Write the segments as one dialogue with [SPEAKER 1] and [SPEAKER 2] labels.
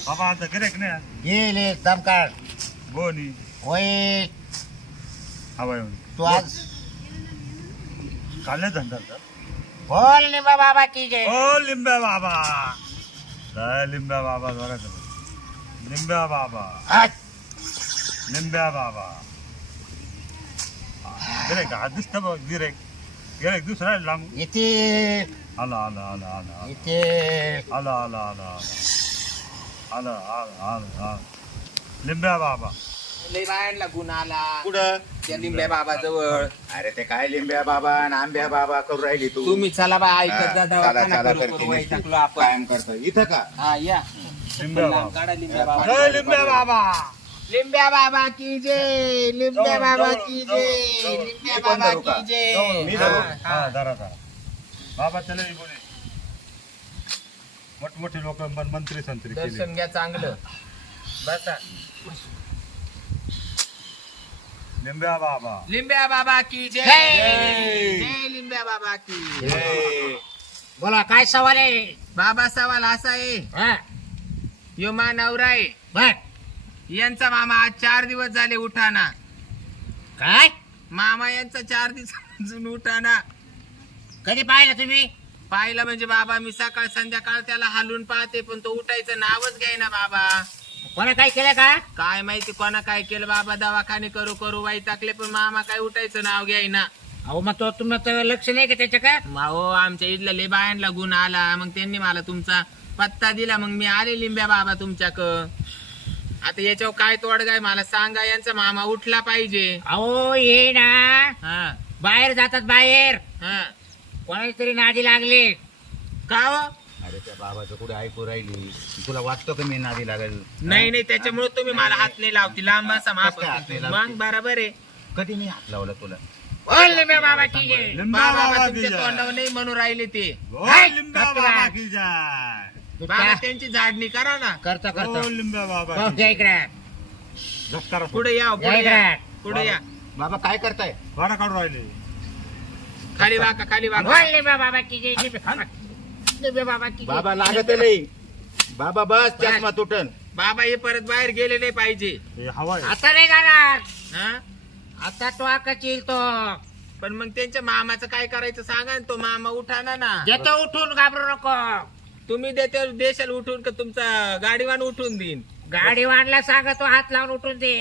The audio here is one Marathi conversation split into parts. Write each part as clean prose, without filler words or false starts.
[SPEAKER 1] बाबा आता गिरेक नाही
[SPEAKER 2] गेले दमकाळ
[SPEAKER 1] बोनी
[SPEAKER 2] होय
[SPEAKER 1] हवाय
[SPEAKER 2] तू आज
[SPEAKER 1] काल नाही धंदा
[SPEAKER 2] बोल लिंबा बाबा की जय
[SPEAKER 1] ओ लिंब्या बाबा काय लिंब्या बाबा जोरात लिंब्या बाबा
[SPEAKER 2] आज
[SPEAKER 1] लिंब्या बाबा गिरेक हा दिसतं बघ गिरेक गिरेक दुसरा लांब
[SPEAKER 2] इथे
[SPEAKER 1] आला आला आला आला
[SPEAKER 2] इथे
[SPEAKER 1] आला आला आला आला आला आला लिंब्या बाबा
[SPEAKER 3] लय बायांना गुण आला
[SPEAKER 2] कुठं
[SPEAKER 3] त्या लिंब्या बाबा जवळ
[SPEAKER 2] अरे ते काय लिंब्या बाबा आणि आंब्या बाबा करू राहिली तू
[SPEAKER 3] तुम्ही चला बा ऐकत जा
[SPEAKER 2] चला
[SPEAKER 3] दवाखाना
[SPEAKER 2] चला
[SPEAKER 3] करू
[SPEAKER 2] करते
[SPEAKER 3] करू
[SPEAKER 2] नुसती.
[SPEAKER 3] वैतागलो आपण
[SPEAKER 2] कायम करतो इथं का
[SPEAKER 3] हा या
[SPEAKER 1] लिंब्या
[SPEAKER 3] लांब
[SPEAKER 1] बाबा
[SPEAKER 3] काढा लिंब्या बाबा
[SPEAKER 1] जय लिंब्या बाबा
[SPEAKER 3] लिंब्या बाबा की जय लिंब्या बाबा की जय
[SPEAKER 1] जवळ.
[SPEAKER 3] लिंब्या
[SPEAKER 2] मी पण
[SPEAKER 3] बाबा
[SPEAKER 2] धरू का?
[SPEAKER 3] की जय
[SPEAKER 2] मी
[SPEAKER 3] हा,
[SPEAKER 2] धरू?
[SPEAKER 3] हा.
[SPEAKER 1] हा धरा धरा बाबा चला बोले मोठमोठे लोक मंत्री संत्री केले
[SPEAKER 3] दर्शन घ्या चांगलं बसा
[SPEAKER 1] लिंब्या बाबा
[SPEAKER 3] लिंब्या बाबा की जय
[SPEAKER 2] जय.
[SPEAKER 3] जय लिंब्या बाबा की
[SPEAKER 2] ए, बोला काय सवाल आहे
[SPEAKER 3] बाबा सवाल असा आहे
[SPEAKER 2] हा,
[SPEAKER 3] यो मा नवरा आहे
[SPEAKER 2] बर
[SPEAKER 3] यांचा मामा आज 4 दिवस झाले उठाना
[SPEAKER 2] काय
[SPEAKER 3] मामा यांचा 4 दिवसापासून उठाना
[SPEAKER 2] कधी पाहिलं तुम्ही
[SPEAKER 3] पाहिलं म्हणजे बाबा मी सकाळ संध्याकाळ त्याला हलवून पाहते पण तो उठायचं नावच घ्यायना बाबा
[SPEAKER 2] कोणा काय केलं का
[SPEAKER 3] काय माहिती कोणा काय केलं बाबा दवाखाने करू करू वाई टाकले पण मामा काय उठायचं नाव घ्यायना
[SPEAKER 2] अहो मग तो तुम्हाला लक्ष नाही का त्याच्या का
[SPEAKER 3] हो आमच्या इथल्या लय बायांना गुण आला मग त्यांनी मला तुमचा पत्ता दिला मग मी आले लिंब्या बाबा तुमच्याक आता याच्यावर काय तोडगाय मला सांगा यांचा मामा उठला पाहिजे
[SPEAKER 2] अहो ये ना
[SPEAKER 3] हा
[SPEAKER 2] बाहेर जातात बाहेर
[SPEAKER 3] हा
[SPEAKER 2] कोणाची तरी नादी लागले
[SPEAKER 3] का हो?
[SPEAKER 2] अरे त्या बाबाचं कुठे ऐकू राहिली तुला वाटतं का मी नादी लागेल
[SPEAKER 3] नाही नाही त्याच्यामुळे तुम्ही मला हात नाही लावती लांब असा माप
[SPEAKER 2] कसं काय हात नाही लावती?
[SPEAKER 3] मग बरोबर आहे
[SPEAKER 2] कधी नाही हात लावला तुला बोल लिंब्या बाबा की जय.
[SPEAKER 1] लिंब्या
[SPEAKER 3] बाबा
[SPEAKER 1] बाबा की
[SPEAKER 3] तुमच्या
[SPEAKER 1] जय
[SPEAKER 3] तोंडावर नाही म्हणून राहिले ते
[SPEAKER 1] ओ
[SPEAKER 2] हाय,
[SPEAKER 1] लिंब्या
[SPEAKER 2] करतो
[SPEAKER 1] बाबा
[SPEAKER 2] काय?
[SPEAKER 1] की जय
[SPEAKER 3] बाबा त्यांची झाडणी करा ना
[SPEAKER 2] करतो
[SPEAKER 1] ओ
[SPEAKER 2] करतो
[SPEAKER 1] लिंब्या बाबा
[SPEAKER 2] हो,
[SPEAKER 1] की
[SPEAKER 2] जय
[SPEAKER 1] जय.
[SPEAKER 2] इकडे
[SPEAKER 1] झटकारा
[SPEAKER 3] पुढे या
[SPEAKER 2] जय
[SPEAKER 3] पुढे या
[SPEAKER 2] इकडे
[SPEAKER 3] पुढे या
[SPEAKER 2] बाबा काय करताय
[SPEAKER 1] बरं काढून राहिले
[SPEAKER 3] खाली वाका खाली वाका
[SPEAKER 2] बोल लिंब्या बाबा की जय लिंब्या बाबा की जय.
[SPEAKER 4] बाबा लागत लई बाबा बस चष्मा तुटन
[SPEAKER 3] बाबा हे परत बाहेर गेले नाही पाहिजे
[SPEAKER 1] हे हवा आहे
[SPEAKER 2] आता नाही जाणार
[SPEAKER 3] हा
[SPEAKER 2] आता तो आकाच येईल तो
[SPEAKER 3] पण मग त्यांच्या मामाचं काय करायचं सांगा ना तो मामा उठाना ना
[SPEAKER 2] देतो उठून घाबरू नको
[SPEAKER 3] तुम्ही देते देशाल उठून का तुमचा गाडीवान उठून देईन
[SPEAKER 2] गाडी वाढला सांगा तो हात लावून उठून दे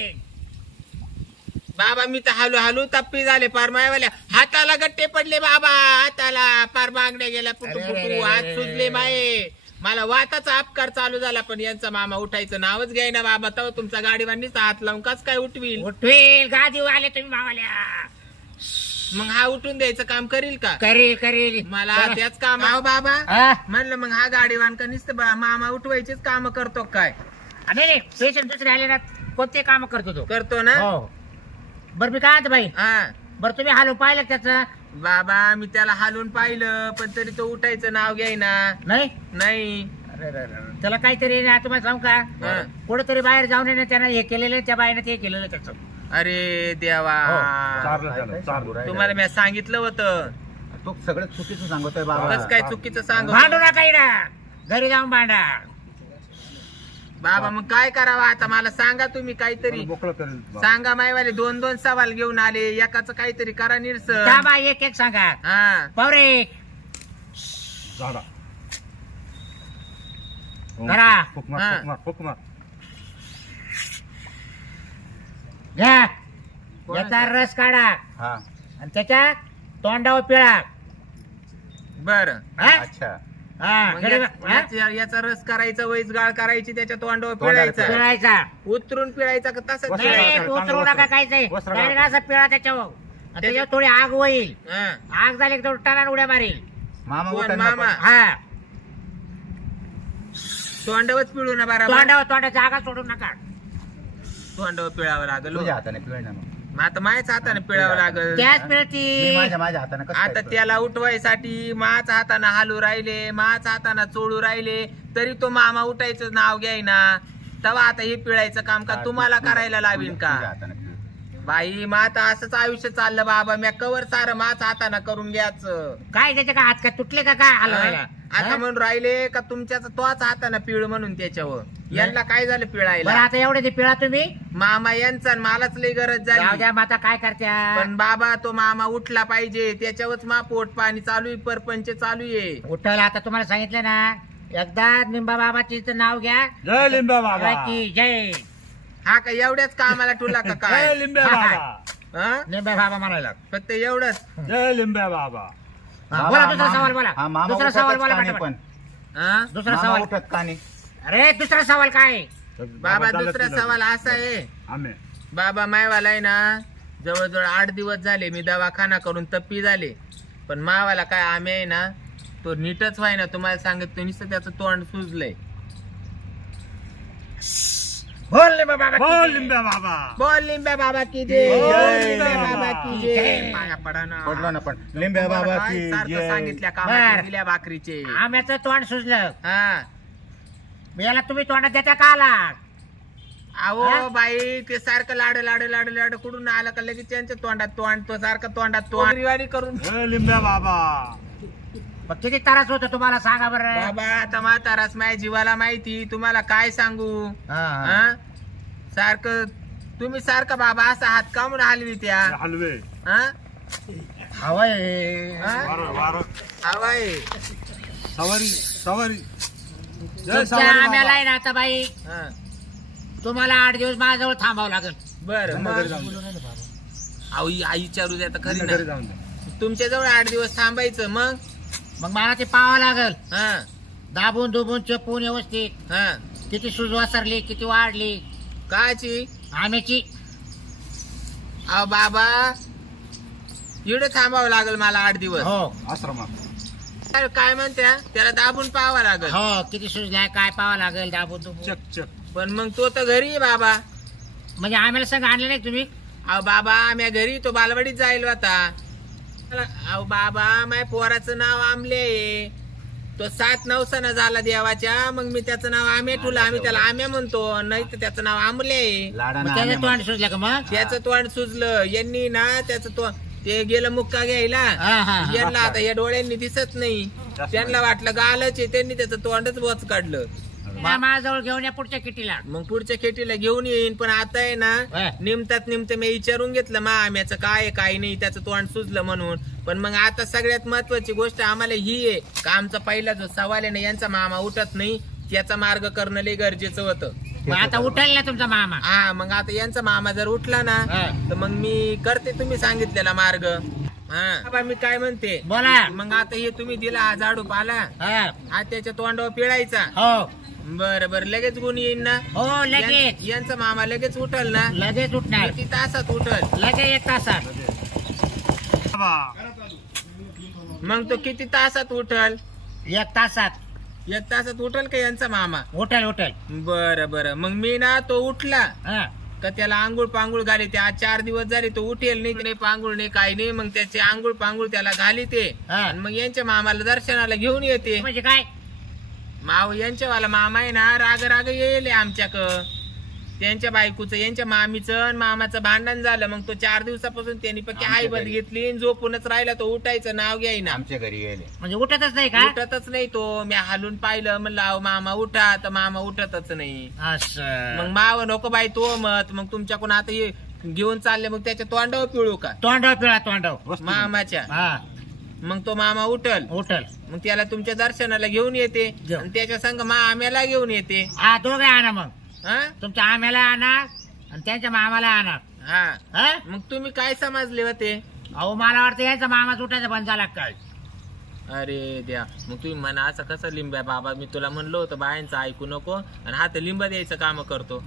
[SPEAKER 3] बाबा मी तर हालू हालू तप्पी झाले पार मायवाल्या हाताला गट्टे पडले बाबा हाताला पार बांगड्या गेल्या पुटू
[SPEAKER 2] अरे, अरे,
[SPEAKER 3] पुटू हात
[SPEAKER 2] अरे,
[SPEAKER 3] सुजले माये मला वाताचा अपकार चालू झाला पण यांचा मामा उठायचं नावच घ्यायना बाबा तेव्हा तुमचा गाडीवानीच हात लावून कस काय उठवील
[SPEAKER 2] उठवील गादी आले तुम्ही मावाल्या
[SPEAKER 3] मग हा उठून द्यायचं काम करील का
[SPEAKER 2] करील करील
[SPEAKER 3] मला त्याच काम आहो बाबा
[SPEAKER 2] हा?
[SPEAKER 3] म्हणलं मग हा गाडीवान का नुसतं मामा उठवायचेच काम करतो काय
[SPEAKER 2] नाही नाही पेशंट दुसरे आले ना कोणते काम करतो तो
[SPEAKER 3] करतो ना
[SPEAKER 2] हो बरं मी काय म्हणतो बाई
[SPEAKER 3] हा
[SPEAKER 2] बरं तुम्ही हालू पाहिलं त्याचं
[SPEAKER 3] बाबा मी त्याला हालून पाहिलं पण तरी तो उठायचं नाव घ्यायना
[SPEAKER 2] नाही
[SPEAKER 3] नाही
[SPEAKER 2] त्याला काहीतरी ना तुम्हाला सांगू
[SPEAKER 3] हा.
[SPEAKER 2] का कुठेतरी बाहेर जाऊन येणं त्यानं हे केलेलं त्या बाईनं ते केलेलं त्याचं
[SPEAKER 3] अरे देवा
[SPEAKER 2] हो,
[SPEAKER 1] चारलं त्याला चारलं
[SPEAKER 3] तुम्हाला मी सांगितलं होतं
[SPEAKER 4] तो सगळं चुकीचं सांगतोय बाबा
[SPEAKER 3] कस काय चुकीचं सांग
[SPEAKER 2] भांडू नका इकडं घरी जाऊन भांडा
[SPEAKER 3] बाबा मग काय करावं आता मला सांगा तुम्ही काहीतरी
[SPEAKER 1] मोकळं करेल
[SPEAKER 3] सांगा मायवाले 2-2 सवाल घेऊन आले एकाच काहीतरी करा
[SPEAKER 2] त्या
[SPEAKER 3] निरसन
[SPEAKER 2] बाई एक एक सांगा
[SPEAKER 3] हा
[SPEAKER 2] पावरे
[SPEAKER 1] झाडा
[SPEAKER 2] करा.
[SPEAKER 1] फुक मार
[SPEAKER 3] हा.
[SPEAKER 1] फुक मार फुक मार
[SPEAKER 2] घ्या
[SPEAKER 3] कोणाचा?
[SPEAKER 2] याचा रस काढा
[SPEAKER 4] हा
[SPEAKER 2] आणि त्याच्या तोंडावर पिळा
[SPEAKER 3] बर
[SPEAKER 2] हा?
[SPEAKER 4] अच्छा
[SPEAKER 2] हा, घरी हा?
[SPEAKER 3] याचा रस करायचा वैस गाळ करायची त्याच्या तोंडावर
[SPEAKER 4] तोंडावर
[SPEAKER 3] पिळायचा
[SPEAKER 2] पिळायचा
[SPEAKER 3] उतरून पिळायचा का तसंच
[SPEAKER 1] वस्त्र
[SPEAKER 2] नाही
[SPEAKER 3] पिळायचा?
[SPEAKER 1] घाल.
[SPEAKER 2] उतरू नका काहीच नाही
[SPEAKER 1] वस्त्र
[SPEAKER 2] डायरेक्ट
[SPEAKER 1] घाल.
[SPEAKER 2] असं पिळा त्याच्यावर आणि त्याच्यावर थोडी आग होईल
[SPEAKER 3] हा.
[SPEAKER 2] आग झाली की तो टनान उड्या मारेल
[SPEAKER 4] मामा
[SPEAKER 3] कोण
[SPEAKER 4] उठन
[SPEAKER 3] मामा?
[SPEAKER 4] नको.
[SPEAKER 2] हा
[SPEAKER 3] तोंडावरच पिळू ना बरोबर
[SPEAKER 2] तोंडावर जागा सोडू नका
[SPEAKER 3] तोंडावर पिळावं लागल
[SPEAKER 4] तुझ्या हाताने पिळ ना मग.
[SPEAKER 3] मग आता माझ्याच हाताने पिळावं लागल
[SPEAKER 2] त्याच
[SPEAKER 4] मी
[SPEAKER 2] पिळती
[SPEAKER 4] माझ्या हाताने कसं
[SPEAKER 3] आता
[SPEAKER 4] काय पिळू?
[SPEAKER 3] त्याला उठवायसाठी माच हाताना हालू राहिले माच हाताना चोळू राहिले तरी तो मामा उठायचं नाव घ्यायना तेव्हा आता हे पिळायचं काम का तुम्हाला करायला लावीन का
[SPEAKER 4] तुझ्या हाताने पिळ.
[SPEAKER 3] बाई मग आता असंच आयुष्य चाललं बाबा मी कवर सारं माच हाताना करून घ्यायचं
[SPEAKER 5] काय त्याचे का हात काय तुटले का काय हलवायला
[SPEAKER 3] आता म्हणून राहिले का तुमच्याच तोच हाताना पिळ म्हणून त्याच्यावर यांना काय झालं
[SPEAKER 5] बरं
[SPEAKER 3] पिळायला
[SPEAKER 5] आता एवढे ते पिळा तुम्ही
[SPEAKER 3] मामा यांचा आणि मलाच लई गरज
[SPEAKER 5] जाऊ
[SPEAKER 3] झाली
[SPEAKER 5] द्या माता काय करत्या
[SPEAKER 3] पण बाबा तो मामा उठला पाहिजे त्याच्यावरच मा पोट पाणी चालू आहे परपंच चालू आहे
[SPEAKER 5] उठल आता तुम्हाला सांगितलं ना एकदा निंबा बाबाची नाव घ्या
[SPEAKER 1] जय लिंब्या बाबा
[SPEAKER 5] की जय
[SPEAKER 3] हा का एवढ्याच कामाला ठुला का
[SPEAKER 1] जय
[SPEAKER 3] काय
[SPEAKER 1] लिंब्या बाबा
[SPEAKER 3] हा?
[SPEAKER 5] निंबा बाबा म्हणायला
[SPEAKER 3] फक्त एवढंच
[SPEAKER 1] जय लिंब्या बाबा
[SPEAKER 5] हा, बोला दुसरा सवाल बोला
[SPEAKER 4] हा मामा
[SPEAKER 5] दुसरा
[SPEAKER 4] उठतच
[SPEAKER 5] सवाल बोला
[SPEAKER 4] कानी
[SPEAKER 5] पटापट.
[SPEAKER 4] पण
[SPEAKER 3] हा?
[SPEAKER 5] दुसरा
[SPEAKER 4] मामा
[SPEAKER 5] सवाल
[SPEAKER 4] उठत कानी
[SPEAKER 5] अरे दुसरा सवाल काय
[SPEAKER 3] बाबा दुसरा सवाल असा आहे
[SPEAKER 1] आम्ही
[SPEAKER 3] बाबा मायवाला आहे ना जवळजवळ 8 दिवस झाले मी दवाखाना करून तप्पी झाले पण मावाला काय आम्ही आहे ना तो नीटच व्हाय ना तुम्हाला सांगत नुसतं त्याचं तोंड सुजलंय
[SPEAKER 5] बोल निंबा बाबा
[SPEAKER 1] बोल लिंब्या बाबा
[SPEAKER 3] बोल लिंब्या बाबा की जय
[SPEAKER 1] जय
[SPEAKER 3] लिंब्या
[SPEAKER 1] बाबा
[SPEAKER 3] बाबा की जय पाया पडा ना
[SPEAKER 4] पडलो ना पण लिंब्या
[SPEAKER 3] तुम्हाला
[SPEAKER 4] बाबा
[SPEAKER 3] काय
[SPEAKER 4] की
[SPEAKER 3] सारखं
[SPEAKER 4] जय.
[SPEAKER 3] सांगितल्या कामाच्या
[SPEAKER 5] बर.
[SPEAKER 3] दिल्या भाकरीचे
[SPEAKER 5] आम्याचं तोंड सुजलं
[SPEAKER 3] हा
[SPEAKER 5] मी याला तुम्ही तोंडात देता का आला हा?
[SPEAKER 3] अहो बाई ते सारखं लाड लाड लाड लाड कुठून आलं का लगेच त्यांच्या तोंडात तोंड तो सारखं तोंडात तोंड रिवारी करून
[SPEAKER 1] जय लिंब्या बाबा
[SPEAKER 5] मग किती त्रास होतो तुम्हाला सांगा बरं
[SPEAKER 3] बाबा आता म्हातारास माझ्या जीवाला माहिती तुम्हाला काय सांगू
[SPEAKER 5] हा, हा.
[SPEAKER 3] हा? सारखं तुम्ही सारखं बाबा असा हात कामून हलवी त्या
[SPEAKER 1] हलवे
[SPEAKER 3] हा?
[SPEAKER 5] हवंय
[SPEAKER 3] हा?
[SPEAKER 1] वार वार
[SPEAKER 3] हवाय
[SPEAKER 1] सवारी सवारी जय
[SPEAKER 5] तुमच्या
[SPEAKER 1] सवारी
[SPEAKER 5] आम्याला
[SPEAKER 1] बाबा
[SPEAKER 5] आहे ना आता बाई
[SPEAKER 3] हा.
[SPEAKER 5] तुम्हाला 8 दिवस माझ्याजवळ थांबावं लागेल
[SPEAKER 3] बर
[SPEAKER 1] त्यांना घरी जाऊन दे.
[SPEAKER 3] आई विचारू द्या तर खरी
[SPEAKER 1] त्यांना घरी
[SPEAKER 3] ना
[SPEAKER 1] जाऊन दे.
[SPEAKER 3] तुमच्या जवळ 8 दिवस थांबायचं मग
[SPEAKER 5] मग मला ते पाहावं लागेल
[SPEAKER 3] हा
[SPEAKER 5] दाबून दुबून चपून व्यवस्थित
[SPEAKER 3] हा
[SPEAKER 5] किती सुजवा सरली किती वाढली
[SPEAKER 3] काची
[SPEAKER 5] आम्याची
[SPEAKER 3] अहो बाबा एवढं थांबावं लागेल मला 8 दिवस
[SPEAKER 5] हो
[SPEAKER 1] आश्रमात
[SPEAKER 3] काय म्हणत्या त्याला दाबून पाहावं लागेल
[SPEAKER 5] हो किती सुजलाय काय पाहावं लागेल दाबून दुबून
[SPEAKER 1] चक चक
[SPEAKER 3] पण मग तो तर घरी आहे बाबा
[SPEAKER 5] म्हणजे आम्हाला संग आणले नाही तुम्ही
[SPEAKER 3] अहो बाबा आम्ही घरी तो बालवाडीत जाईल होता अहो बाबा माझ्या पोराचं नाव आमले आहे. तो 7-9 सण झाला देवाच्या मग मी त्याचं नाव आम्ही ठुला आम्ही त्याला आम्या म्हणतो नाही तर त्याचं नाव आमले आहे.
[SPEAKER 4] लाडानं
[SPEAKER 5] मग त्याचं
[SPEAKER 4] आम्ही
[SPEAKER 5] तोंड सुजलं का मग
[SPEAKER 3] त्याचं तोंड सुजलं यांनी ना त्याचं तोंड ते गेलं मुक्का घ्यायला
[SPEAKER 5] हा, हा.
[SPEAKER 3] यांना आता या डोळ्यांनी दिसत नाही त्यांना वाटलं गालच आहे त्यांनी त्याचं तोंडच बोच काढलं
[SPEAKER 5] माझ्याजवळ घेऊन या पुढच्या किटीला
[SPEAKER 3] मग पुढच्या खेटीला घेऊन येईन पण आता आहे ना
[SPEAKER 5] हा.
[SPEAKER 3] निमतात निमत मी विचारून घेतलं मा आम्याचं काय आहे, काय नाही त्याचं तोंड सुजलं म्हणून पण मग आता सगळ्यात महत्वाची गोष्ट आम्हाला ही आहे का आमचा पहिला जो सवाल आहे ना यांचा मामा उठत नाही त्याचा मार्ग करणं लय गरजेचं होतं
[SPEAKER 5] मग आता उठेल ना तुमचा मामा
[SPEAKER 3] हा मग आता यांचा मामा जर उठला ना
[SPEAKER 5] हा.
[SPEAKER 3] तर मग मी करते तुम्ही सांगितलेला मार्ग हा बाबा, मी काय म्हणते
[SPEAKER 5] बोला
[SPEAKER 3] मग आता हे तुम्ही दिला हा झाडू पाला
[SPEAKER 5] हा.
[SPEAKER 3] हा त्याच्या तोंडावर पिळायचा
[SPEAKER 5] हो
[SPEAKER 3] बरं बरं लगेच गुण येईन ना
[SPEAKER 5] हो लगेच
[SPEAKER 3] यांचा मामा लगेच उठल ना
[SPEAKER 5] लगेच उठणार
[SPEAKER 3] किती तासात उठल
[SPEAKER 5] लगेच 1 तासात
[SPEAKER 1] बाबा
[SPEAKER 3] मग तो किती तासात उठल
[SPEAKER 5] 1 तासात
[SPEAKER 3] 1 तासात उठल का यांचा मामा
[SPEAKER 5] उठेल
[SPEAKER 3] बरं बरं मग मी ना तो उठला
[SPEAKER 5] हा.
[SPEAKER 3] का त्याला आंघोळ पांघोळ घाली ते आज 4 दिवस झाले तो उठेल नाही पांघोळ नाही काही नाही मग त्याचे आंघोळ पांघोळ त्याला घाली ते
[SPEAKER 5] हा.
[SPEAKER 3] आणि मग यांच्या मामाला दर्शनाला घेऊन येते
[SPEAKER 5] म्हणजे काय
[SPEAKER 3] माव यांच्यावाला मामा आहे ना राग राग येईल आमच्याक त्यांच्या बायकोचं यांच्या मामीचं आणि मामाचं भांडण झालं मग तो 4 दिवसापासून त्यांनी पक्की
[SPEAKER 4] आमच्या
[SPEAKER 3] आईबत
[SPEAKER 4] घरी.
[SPEAKER 3] घेतली आणि झोपूनच राहिला तो उठायचं नाव घ्यायना
[SPEAKER 4] आमच्या घरी गेले
[SPEAKER 5] म्हणजे उठतच नाही का
[SPEAKER 3] उठतच नाही तो मी हालून पाहिलं म्हणलं अहो मामा उठा तर मामा उठतच नाही
[SPEAKER 5] असं
[SPEAKER 3] मग माव नको बाई तो मत मग तुमच्याकडून आता हे घेऊन चालले मग त्याच्या तोंडावर पिळू का
[SPEAKER 5] तोंडाव पिळा तोंडाव
[SPEAKER 3] मामाच्या
[SPEAKER 5] हा
[SPEAKER 3] मग तो मामा उठल
[SPEAKER 5] उठल
[SPEAKER 3] मग त्याला तुमच्या दर्शनाला घेऊन येते
[SPEAKER 5] घेऊन.
[SPEAKER 3] आणि त्याच्या संग माम्याला घेऊन येते
[SPEAKER 5] हा दोघे आणा मग
[SPEAKER 3] हा
[SPEAKER 5] तुमच्या आम्याला आणा आणि त्यांच्या मामाला आणा
[SPEAKER 3] हा
[SPEAKER 5] हा?
[SPEAKER 3] मग तुम्ही काय समजले होते
[SPEAKER 5] अहो मला वाटतं यांचा मामा उठायचा बंद झाला काय
[SPEAKER 3] अरे द्या मग तुम्ही म्हणा असं कसं लिंब्या बाबा मी तुला म्हणलो होतं बायांचं ऐकू नको आणि हा तर लिंबा द्यायचं काम करतो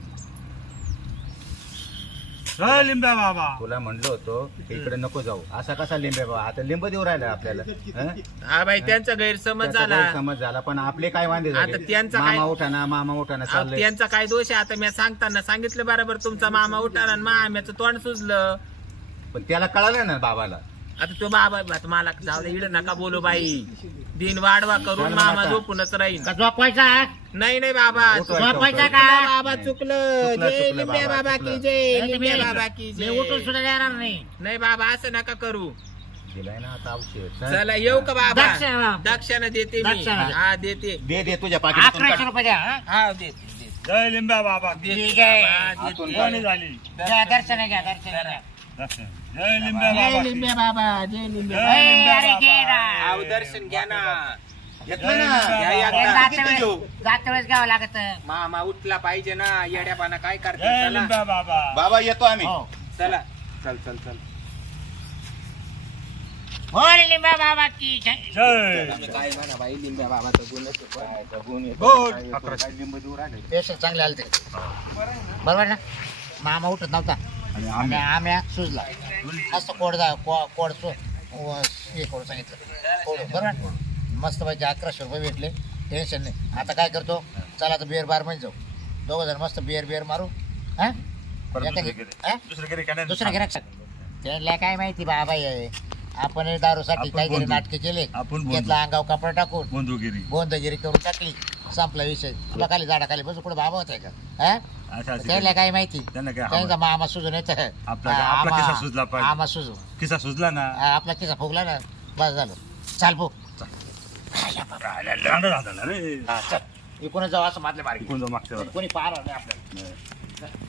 [SPEAKER 1] जय लिंब्या बाबा
[SPEAKER 4] तुला म्हणलो होतो इकडे नको जाऊ असा कसा लिंबे बाबा आता लिंब देऊ राहिला आपल्याला हं?
[SPEAKER 3] हा बाई त्यांचा गैरसमज
[SPEAKER 4] त्याचा
[SPEAKER 3] झाला
[SPEAKER 4] गैरसमज झाला पण आपले काय वांदे झाले
[SPEAKER 3] आता त्यांचा काय-
[SPEAKER 4] मामा उठाना
[SPEAKER 3] अहो,
[SPEAKER 4] चाललंय
[SPEAKER 3] त्यांचा काय दोष आहे आता मी सांगताना सांगितलं बरोबर तुमचा मामा उठाला आणि माम्याचं तोंड सुजलं
[SPEAKER 4] पण त्याला कळालं ना बाबाला
[SPEAKER 3] आता तो बाबा आता मला जाऊ दे, इकडे नका बोलू बाई. दिन वाढवा करून मामा झोपूनच राहील.
[SPEAKER 5] का झोपायचा
[SPEAKER 3] नाही नाही बाबा
[SPEAKER 5] झोपायचा का
[SPEAKER 3] बाबा चुकलं. जय लिंब्या बाबा की जय, लिंब्या बाबा की
[SPEAKER 5] मी उठून
[SPEAKER 3] जय.
[SPEAKER 5] सुद्धा देणार नाही.
[SPEAKER 3] नाही बाबा असं नका करू.
[SPEAKER 2] दिलाय ना आता औषध
[SPEAKER 3] चला येऊ का बाबा?
[SPEAKER 5] दक्षिणा.
[SPEAKER 3] दक्षिणा देते मी.
[SPEAKER 5] दक्षिणा.
[SPEAKER 3] हा देते.
[SPEAKER 2] दे तुझ्या पाकिटातून
[SPEAKER 5] 1100
[SPEAKER 2] काढ.
[SPEAKER 5] रुपये द्या हं?
[SPEAKER 3] हा देते देते.
[SPEAKER 1] जय लिंब्या बाबा
[SPEAKER 5] ठीक आहे.
[SPEAKER 3] हा, देते.
[SPEAKER 1] कोणी झाली
[SPEAKER 5] घ्या, दर्शन घ्या दर्शन घ्या.
[SPEAKER 1] दर्शन. जय लिंब्या
[SPEAKER 3] जय
[SPEAKER 1] बाबा
[SPEAKER 3] लिंब्या बाबा जय लिंब्या.
[SPEAKER 1] जय
[SPEAKER 5] ए,
[SPEAKER 1] लिंब्या
[SPEAKER 5] अरे घे
[SPEAKER 1] बाबा.
[SPEAKER 5] ना.
[SPEAKER 3] आव दर्शन घ्या ना.
[SPEAKER 2] घेतलं ना
[SPEAKER 3] या, या,
[SPEAKER 5] हे
[SPEAKER 3] या.
[SPEAKER 5] जाते वेळेस घ्यावं लागत.
[SPEAKER 3] मामा उठला पाहिजे ना. येड्यापाना काय करते?
[SPEAKER 1] जय
[SPEAKER 3] चला
[SPEAKER 1] लिंब्या बाबा
[SPEAKER 2] बाबा येतो आम्ही
[SPEAKER 5] हो.
[SPEAKER 3] चला चल चल चल.
[SPEAKER 5] बोल लिंबा बाबा की जय.
[SPEAKER 1] जय
[SPEAKER 3] काय म्हणा बाई लिंब्या बाबा तर बोलत होता.
[SPEAKER 2] काय बघून येतो,
[SPEAKER 1] बोल.
[SPEAKER 2] काय येतो, काय लिंब देऊ राहिले
[SPEAKER 5] पेशंट चांगले आले ते बरोबर ना. मामा उठत नव्हता
[SPEAKER 1] आणि
[SPEAKER 5] आणि
[SPEAKER 1] आम्ही
[SPEAKER 5] आम्ही सुजला असं कोड हे करून सांगितलं कोड बरोबर. मस्त पाहिजे 1100 रुपये भेटले. टेन्शन नाही. आता काय करतो, चला तर बिअर बार मध्ये जाऊ. दोघं जण मस्त बिअर मारू. हा
[SPEAKER 1] परत दुसरीकडे काय नाही.
[SPEAKER 5] दुसरं गिराक त्यांना काय माहिती बाबा आहे. आपण दारूसाठी
[SPEAKER 1] आपण
[SPEAKER 5] काहीतरी
[SPEAKER 1] बोंधू.
[SPEAKER 5] नाटके केले.
[SPEAKER 1] आपण बोंधू.
[SPEAKER 5] घेतला अंगाव कपडा टाकून
[SPEAKER 1] बंधुगिरी
[SPEAKER 5] बोंदगिरी करून टाकली. संपला विषय. तुला खाली झाडाखाली बसू कुठे बाबा होताय का? हा
[SPEAKER 1] अच्छा
[SPEAKER 5] त्याला काय माहिती.
[SPEAKER 1] त्यांना काय
[SPEAKER 5] त्यांचा मामा सुजून येत
[SPEAKER 1] आपला किस्सा सुचला पाहिजे.
[SPEAKER 5] आमा सुजू
[SPEAKER 1] किस्सा सुचला ना
[SPEAKER 5] आपला किसा फुगला ना बस झालं. चाल भो
[SPEAKER 1] रांडा झाला रे
[SPEAKER 5] इकडून जाऊ असं मारले मार्गी
[SPEAKER 1] कोण जाऊ मागच्या
[SPEAKER 5] कोणी पाहणार नाही आपल्याला.